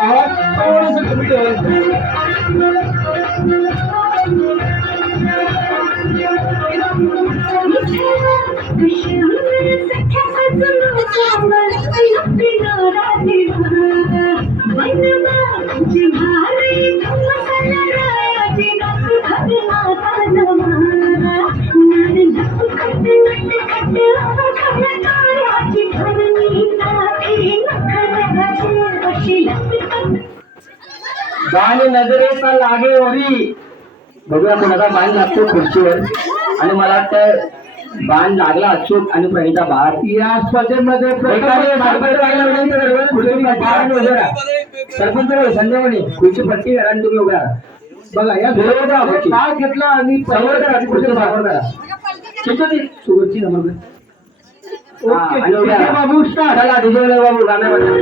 Ağaç sonra sıkıntı. Düşümüz बाण नजरेचा लागे ओरी. बघूया कोणाचा बाण लागतो खुर्चीवर. आणि मला वाटतं बाण लागला अचूक आणि प्रणिता बाहेर. या स्पर्धेमध्ये एखादे सरपंच संध्याकाळी खुर्ची पट्टी आणि तुम्ही उभे राहा. बघा या. भाग घेतला आणि खुर्ची समोर. हा, ओके. बाबू स्टार्ट बाबू गाणं म्हणा.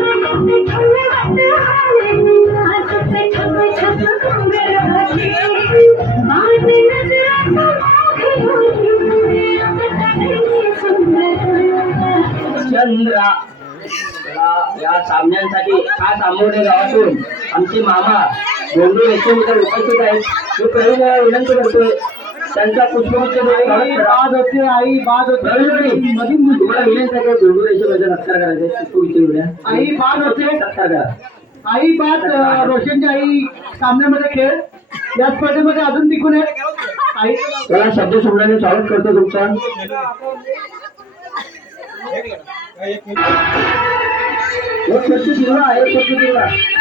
चंद्रा या- या सामन्यांसाठी खास आंबोडे गावातून आमचे मामा गोंडू यशवंतर उपस्थित आहेत मी प्रवीण विनंती करतोय त्यांचा पुष्पगुच्छ आई. बाद होते आई बाद प्रवीण होते भाई, मधून तुम्हाला विनंती आहे गोंडू यशवंतर सत्कार करायचा. पुष्पगुच्छ. आई बाद होते सत्कार करा आई बाद रोशनची आई सामन्यामध्ये खेळ. या स्पर्धेमध्ये अजून टिकून आहे. आई त्याला शब्द सोडण्याने स्वागत करतो तुमचा. आहे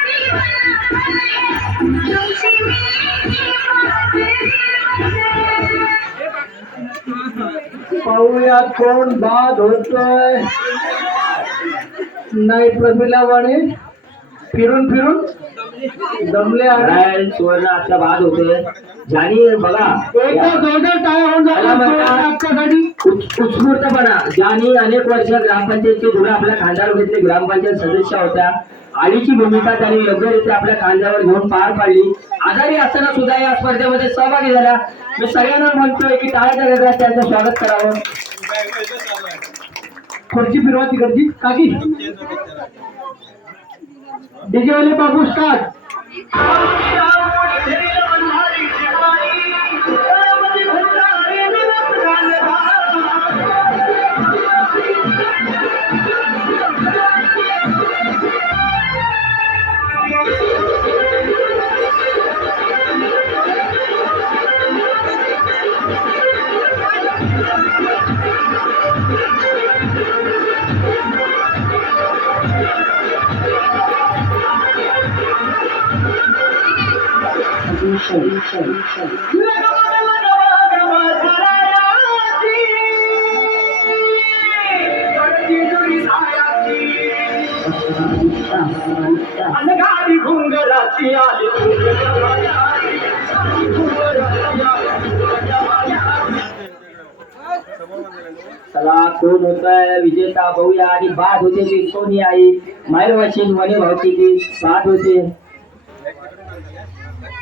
बाद पाहूया कोण बाद होतोय. नाही प्रमिला वाणी फिरून फिरून. सुवर्ण आता बाद होते ज्यानी बघा. उत्स्फूर्तपणा. ज्यांनी अनेक वर्ष ग्रामपंचायतची धुरा आपल्या खांद्यावर घेतली. ग्रामपंचायत सदस्य होत्या. आईची भूमिका त्यांनी योग्यरित्या आपल्या खांद्यावर घेऊन पार पाडली. आजारी असताना सुद्धा या स्पर्धेमध्ये सहभागी झाल्या मी सगळ्यांना म्हणतोय की टाळ्याच्या गजरात त्यांचं स्वागत करावं. खुर्ची फिरवा तिकडची. काकी. डीजे वाले बाबू स्टार्ट अनगाडी घुंगराची आली चला कोण होतंय? विजेता बहुया आणि बाद होते ती सोनी आई. मायर वाशीन मने भावची ती बाद होते.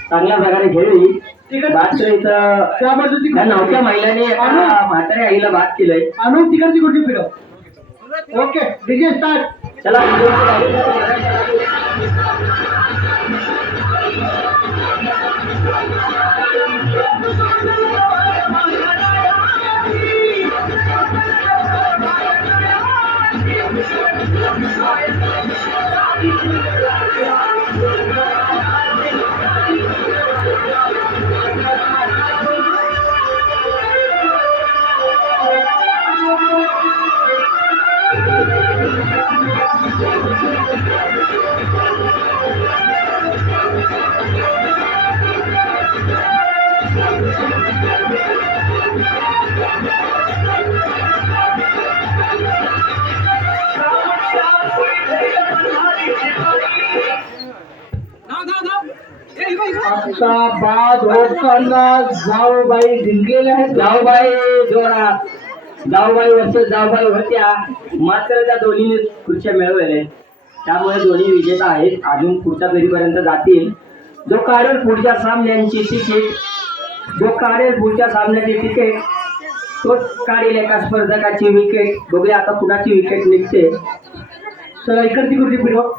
चांगल्या प्रकारे खेळली. इथं त्या बाजूची या नवख्या महिलांनी आईला बाद केलंय. आणू तिकडची कुठली फिरव ओके डीजे स्टार्ट चला Thank you. आता बाद होताना जाऊबाई जिंकलेल्या आहेत. जाऊबाई जोरात. जाऊबाई वर्ष जाऊबाई होत्या. मात्र त्या दोन्हीने खुर्च्या मिळवल्या त्यामुळे दोन्ही विजेता आहेत. अजून पुढच्या फेरीपर्यंत जातील. जो काढेल पुढच्या सामन्यांची तिकीट जो काढेल पुढच्या सामन्याची तिकीट तोच काढेल एका स्पर्धकाची विकेट. बघूया आता कुणाची विकेट निघते. चला इकडची कुठली फिरव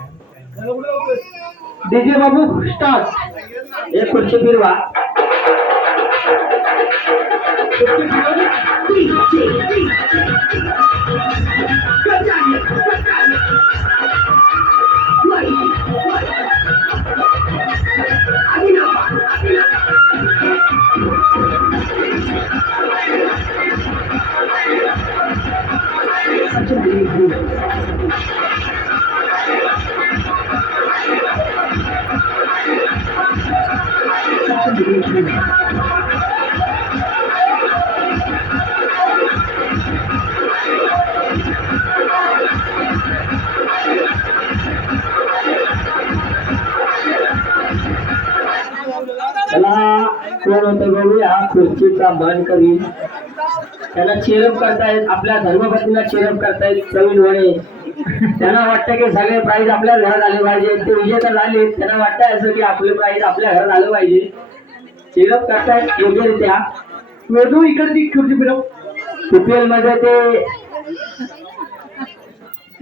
डीजे बाबू स्टार्ट एक खुर्ची फिरवा. त्याला कोण होतं बघूया खुर्चीचा मन करीन. त्याला चेरप करतायत आपल्या धर्मपत्नीला चेरप करतायत प्रवीण वणे त्यांना वाटतं की सगळे प्राईज आपल्या घरात आले पाहिजे ते विजेता झाले त्यांना वाटतं असं की आपले प्राईज आपल्या घरात आलं पाहिजे. चेरप करतायत योग्यरित्या वेदू इकडची खुर्ची फिरव. पीपीएलमध्ये ते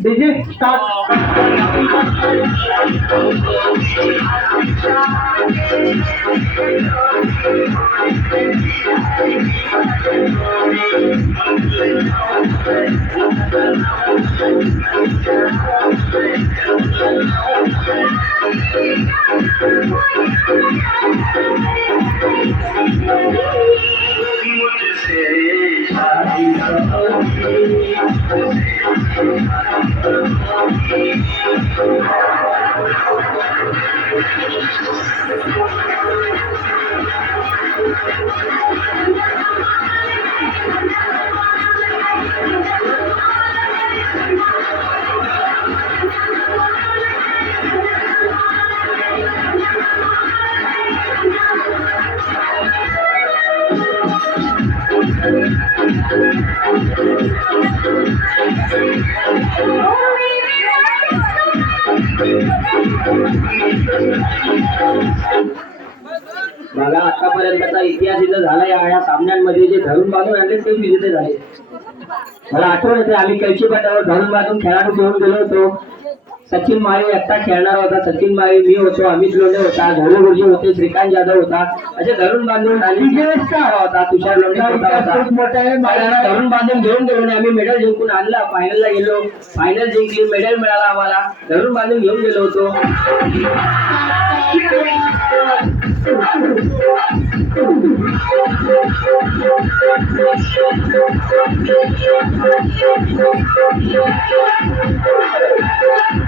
DJ, start. डीजे स्टार्ट मला आतापर्यंतचा इतिहास इथं झाला या सामन्यांमध्ये जे धरून बांधून आणले ते विजेते झाले. मला आठवण येते आम्ही कैची पटावर धरून बांधून खेळाडू घेऊन गेलो होतो. सचिन माळी एकटा खेळणार होता. सचिन माळी मी होतो अमित लोंढे होता धोले गुरुजी होते श्रीकांत जाधव होता. असे धरून बांधून आणि होता. तुषार लोंढे धरून बांधून घेऊन गेलो आम्ही मेडल जिंकून आणला. फायनलला गेलो. फायनल जिंकली. मेडल मिळाला आम्हाला. धरून बांधून घेऊन गेलो होतो.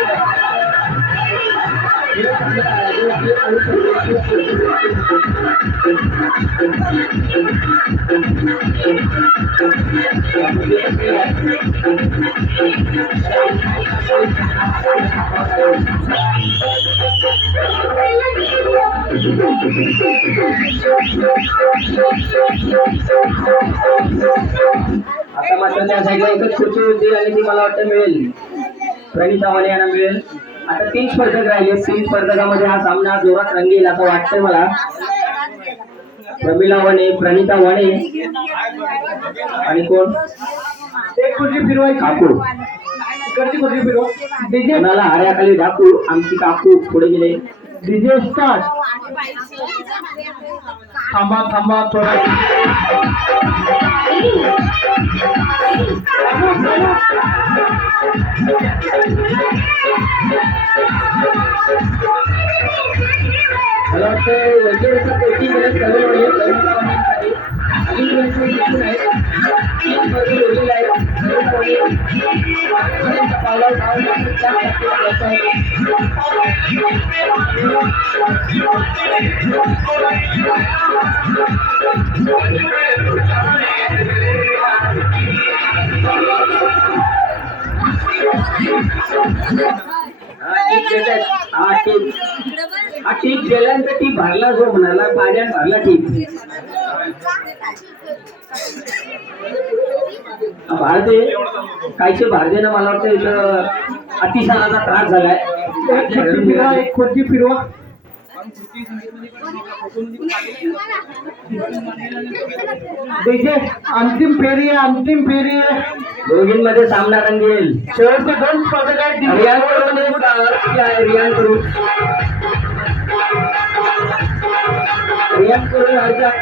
आता मात्र त्या साईडला एकच खुर्ची होती आणि ती मला वाटतं मिळेल. प्रणिता वाले यांना मिळेल. आता तीन स्पर्धक राहिले. तीन स्पर्धकामध्ये हा सामना जोरात रंगेल असं वाटतंय मला. प्रमिला वने प्रणिता वने आणि कोण? एक खुर्ची फिरवायची? काकू इकडची खुर्ची फिरव? डीजे कोणाला हाऱ्याखाली ढाकू आमची काकू पुढे गेले. डीजे स्टार्ट थांबा थांबा थोडा. मला वगैरेचा कोचिंग आहे सर्व आहे अनेक वर्ष शिकून आहेत तीन वर्ष वडील आहेत पावलावर पाव टाकून त्या प्रॅक्टिस करत आहेत हा टीप हा टीप गेल्यानंतर ती भरला जो म्हणाला पाण्यात भरला ठीक भारते काहीचे भारतेनं मला वाटतं इथं अतिशयाचा त्रास झालाय. एक खुर्ची फिरवा. डीजे अंतिम फेरी आहे अंतिम फेरी आहे. दोघींमध्ये सामना रंगेल. शेवटचे दोन स्पर्धक आहेत रियान करून एक आहे रियान करून रियान करून अर्ज आहे.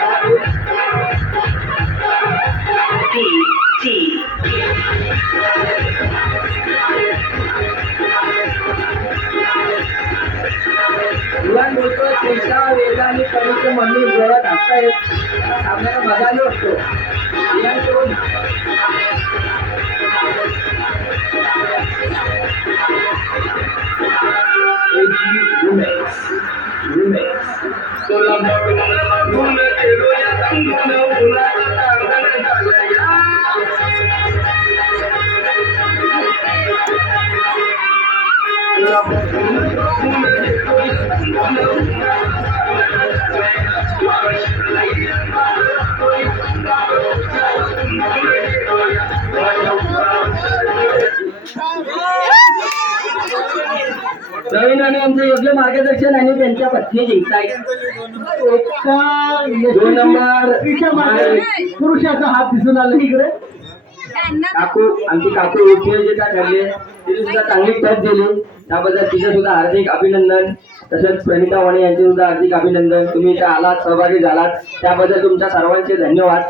कोणत्या वेगाने वेगा आणि कमीचे मम्मी जोरात हसतायत सामन्याला मजा आली वाटतो रियान करून प्रवीण आणि आमचे योग्य मार्गदर्शन आणि त्यांच्या पत्नी जिंकतायत एका दोन नंबर. पुरुषाचा हात दिसून आला इकडे. काकू आमची काकू उपयोजिका ठरले तिने सुद्धा चांगली टच दिली. त्याबद्दल तिचे सुद्धा हार्दिक अभिनंदन. तसेच प्रणिता वाणी यांचे सुद्धा हार्दिक अभिनंदन. तुम्ही इथे आलात सहभागी झालात. त्याबद्दल तुमच्या सर्वांचे धन्यवाद.